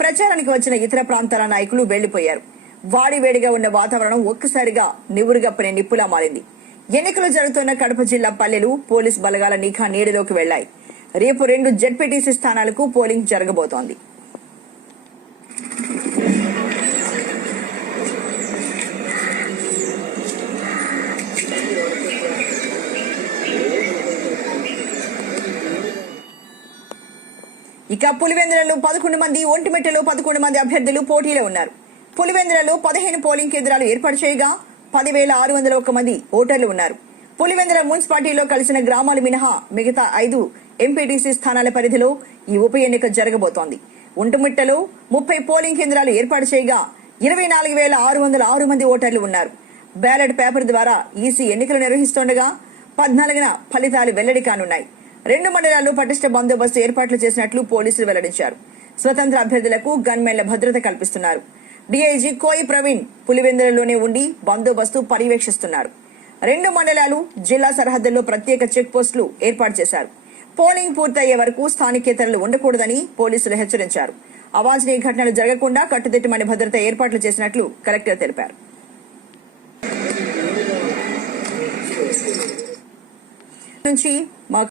ప్రచారానికి వచ్చిన ఇతర ప్రాంతాల నాయకులు వెళ్లిపోయారు. వాడివేడిగా ఉన్న వాతావరణం ఒక్కసారిగా నివురుగప్పనే నిప్పులా మారింది. ఎన్నికలు జరుగుతున్న కడప జిల్లా పల్లెలు పోలీస్ బలగాల నిఘా నీడలోకి వెళ్లాయి. రేపు 2 జెడ్పీటీసీ స్థానాలకు పోలింగ్ జరగబోతోంది. ఇక పులివెందులలో 11 మంది, ఒంటిమిట్టలో 11 మంది అభ్యర్థులు పోటీలో ఉన్నారు. పులివెందులలో 15 పోలింగ్ కేంద్రాలు ఏర్పాటు చేయగా 10,601 మంది ఓటర్లు ఉన్నారు. పులివెందుల మున్సిపాలిటీలో కలిసిన గ్రామాలు మినహా మిగతా 5 ఎంపీటీసీ స్థానాల పరిధిలో ఈ ఉప ఎన్నిక జరగబోతోంది. ఒంటిమిట్టలో 30 పోలింగ్ కేంద్రాలు ఏర్పాటు చేయగా 24,606 మంది ఓటర్లు ఉన్నారు. బ్యాలెట్ పేపర్ ద్వారా ఈసీ ఎన్నికలు నిర్వహిస్తుండగా 14న ఫలితాలు వెల్లడి కానున్నాయి. 2 మండలాల్లో పటిష్ట బందోబస్తు ఏర్పాట్లు చేసినట్లు పోలీసులు వెల్లడించారు. స్వతంత్ర అభ్యర్థులకు గన్మెన్ల భద్రత కల్పిస్తున్నారు. డీఐజీ కోయి ప్రవీణ్ పులివెందులలోనే ఉండి బందోబస్తు పర్యవేక్షిస్తున్నారు. 2 మండలాలు జిల్లా సరిహద్దుల్లో ప్రత్యేక చెక్ పోస్టులు ఏర్పాటు చేశారు. పోలింగ్ పూర్తయ్యే వరకు స్థానికేతరులు ఉండకూడదని పోలీసులు హెచ్చరించారు. అవాంఛనీయ ఘటనలు జరగకుండా కట్టుదిట్టమైన భద్రత ఏర్పాట్లు చేసినట్లు కలెక్టర్ తెలిపారు. నుంచి